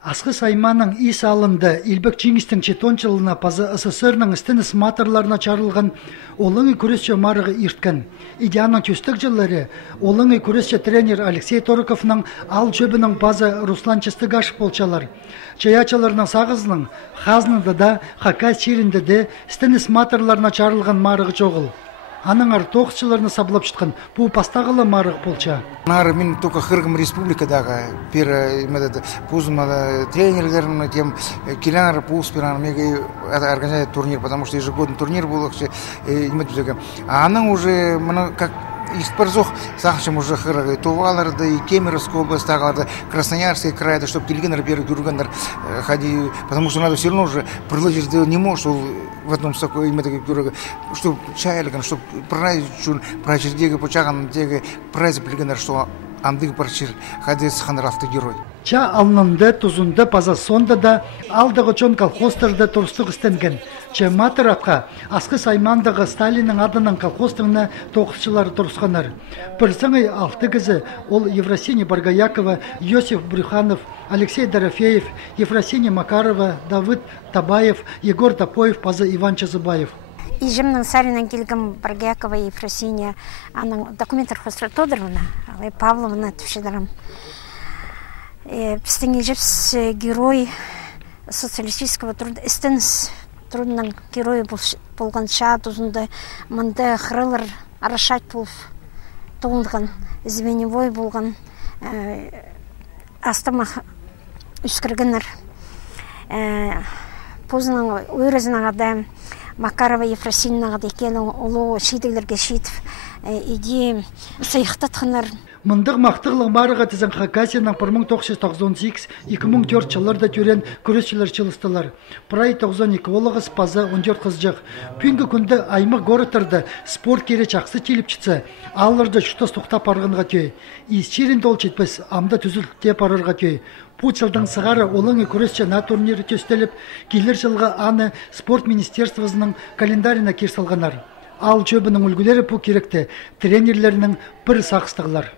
Асқы Сайманың үй салынды, Илбек Чингистің 10 жылына пазы СССРның істініс матырларына чарылған олыңы күресші марығы ирткен. Идеяның төстік жыллары олыңы күресші тренер Алексей Торыковның ал жөбінің пазы Руслан Чистыгашев болчалар. Чаячаларының сағызының хазынды да, хакай чирінді де істініс матырларына чарылған марығы жоғыл. Аның ар тоқшыларны саблап шытқан бұл пастағылы марық болча. Нары мен только Кыргыз республикадағы тренерлерін тем келянар пуспиран мега организовать турнир, потому что ежегодный турнир был. Аның уже как испорзох сахчым уже хыры Туваларды и Кемеровская область, Красноярский край, чтобы келгенер первый дургандар ходи, потому что надо все равно уже предложить не может в одном соку чтобы чайлган, чтобы прайчер дега почаган дега прайз келгенер, что андык парчер ходи сханрафты герой. Ча алнынды, тузынды, паза сонды да алдағы чон колхозтарды тұрыстық істенген. Ча матыр атқа Асқы Саймандағы Сталиннің адының колхозтығына тоқысшылары тұрысқанар. Бірсіңі 6 кізі ол Евросиния Баргаякова, Йосиф Брюханов, Алексей Дорофеев, Ефросиния Макарова, Давыд Табаев, Егор Топоев, паза Иван Чазыбаев. Ижемнің сарынан келген Баргаякова, Ефросиния, аның документтер Хосра Тодоровна, Павловна түшедірім. Біздің ежепс герой социалистического труда, істініс трудның геройы болғанша тұзынды мұнды қырылыр арашат болып тоғылған, звеневой болған астыма үскіргінір. Позының өрізінің ады Макарова Ефросинияға декен олу шейдейлерге шейтіп, иде сайықтатқыныр. Мындық мақтығылық барыға тізін Хакасияның 1998-2004 жылларда түрен күресшілер чылыстылар. Прай 92 олығыз пазы 14 қыз жақ. Пүнгі күнді аймық горытырды спорт кере чақсы теліп чітсі, алырды жұтас тұқтап арғынға тей. Исчерін дол четпес, амда түзілтте парырға тей. Пучылдың сығары олыңы күресші на турнирі төстеліп, келер жылға аны спорт министерствозының календарына керсалғанар. Ал жөбінің үлгілері бұл керекті тренерлерінің бір сақыстығылар.